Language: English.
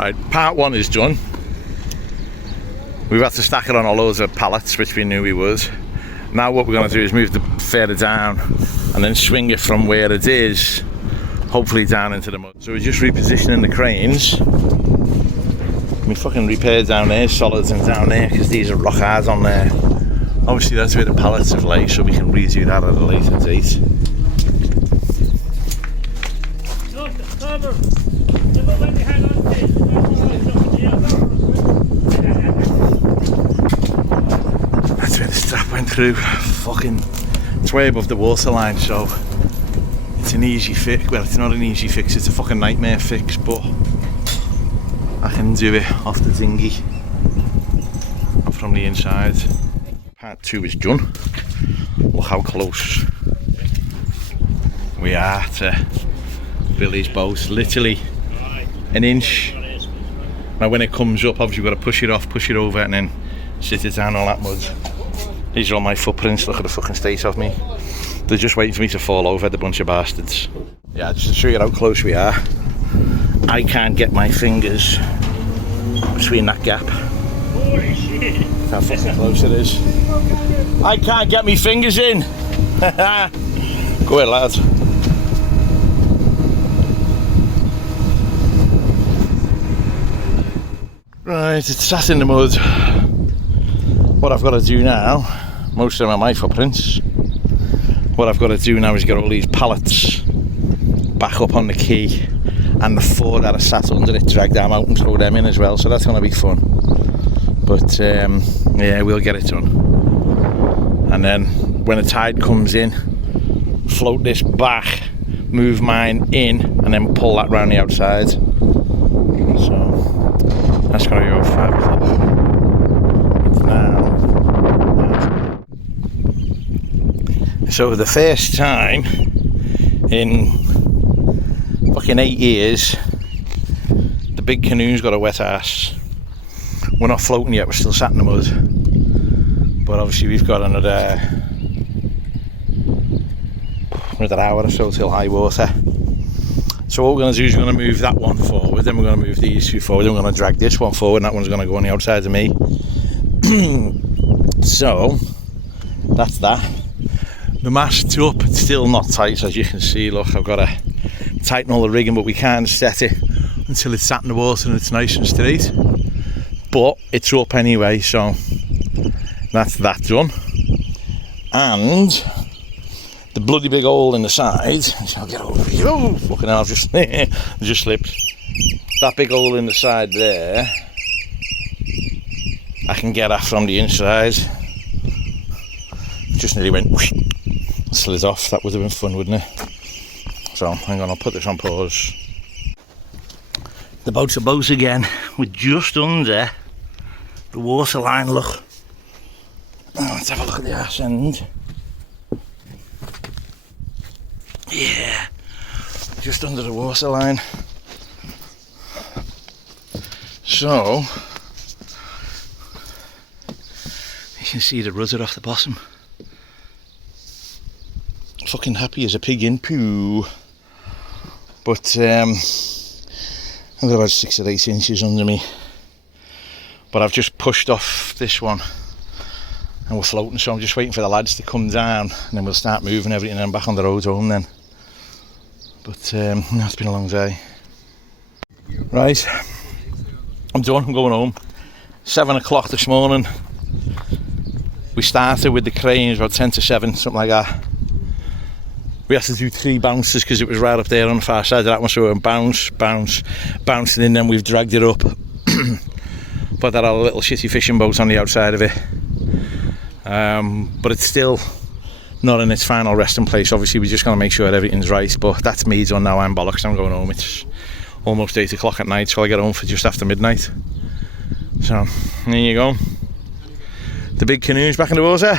Right, part one is done. We've had to stack it on all loads of pallets, which we knew we would. Now what we're going to do is move the further down and then swing it from where it is, hopefully down into the mud. So we're just repositioning the cranes. We fucking repaired down there, solids, and down there, because these are rock hard on there. Obviously that's where the pallets have laid, so we can redo that at a later date. That's where the strap went through. Fucking, it's way above the water line, so it's an easy fix. Well, it's not an easy fix, it's a fucking nightmare fix, but I can do it off the dinghy from the inside. Part 2 is done. Look how close we are to Billy's boat. Literally an inch. Now when it comes up, obviously we've got to push it off, push it over, and then sit it down all that mud. These are all my footprints. Look at the fucking state of me. They're just waiting for me to fall over, the bunch of bastards. Yeah, just to show you how close we are. I can't get my fingers between that gap. Holy shit. How fucking close it is. I can't get my fingers in. Go ahead, lads. Right, it's sat in the mud. What I've got to do now, most of them are my footprints. What I've got to do now is get all these pallets back up on the quay, and the 4 that are sat under it, drag them out and throw them in as well, so that's going to be fun. But yeah, we'll get it done. And then when the tide comes in, float this back, move mine in, and then pull that round the outside. So that's going to go 5 o'clock. Now, so the first time in fucking 8 years, the big canoe's got a wet ass. We're not floating yet, we're still sat in the mud. But obviously we've got another hour or so till high water. So what we're going to do is we're going to move that one forward, then we're going to move these 2 forward, then we're going to drag this one forward, and that one's going to go on the outside of me. So that's that. The mast's up, it's still not tight, as you can see. Look, I've got to tighten all the rigging, but we can't set it until it's sat in the water and it's nice and straight. But it's up anyway, so that's that done. And the bloody big hole in the side, I'll get over here. Oh, fucking hell, I've just slipped. That big hole in the side there, I can get at from the inside. Just nearly went whoosh, slid off. That would have been fun, wouldn't it? So hang on, I'll put this on pause. The boat's a boat again. We're just under the water line, look. Oh, let's have a look at the arse end. Yeah, just under the water line. So you can see the rudder off the bottom. Fucking happy as a pig in poo. But I've got about 6 or 8 inches under me. But I've just pushed off this one and we're floating, so I'm just waiting for the lads to come down and then we'll start moving everything and back on the road home then. But it's been a long day. Right, I'm done, I'm going home. 7 o'clock this morning. We started with the cranes about 10 to 7, something like that. We had to do 3 bounces because it was right up there on the far side of that one, so we went bounce, bouncing in, then we've dragged it up. Put that other little shitty fishing boat on the outside of it. But it's still not in its final resting place. Obviously we're just going to make sure everything's right, but that's me done now. I'm bollocks, I'm going home. It's almost 8 o'clock at night, so I get home for just after midnight. So there you go, the big canoe's back in the water.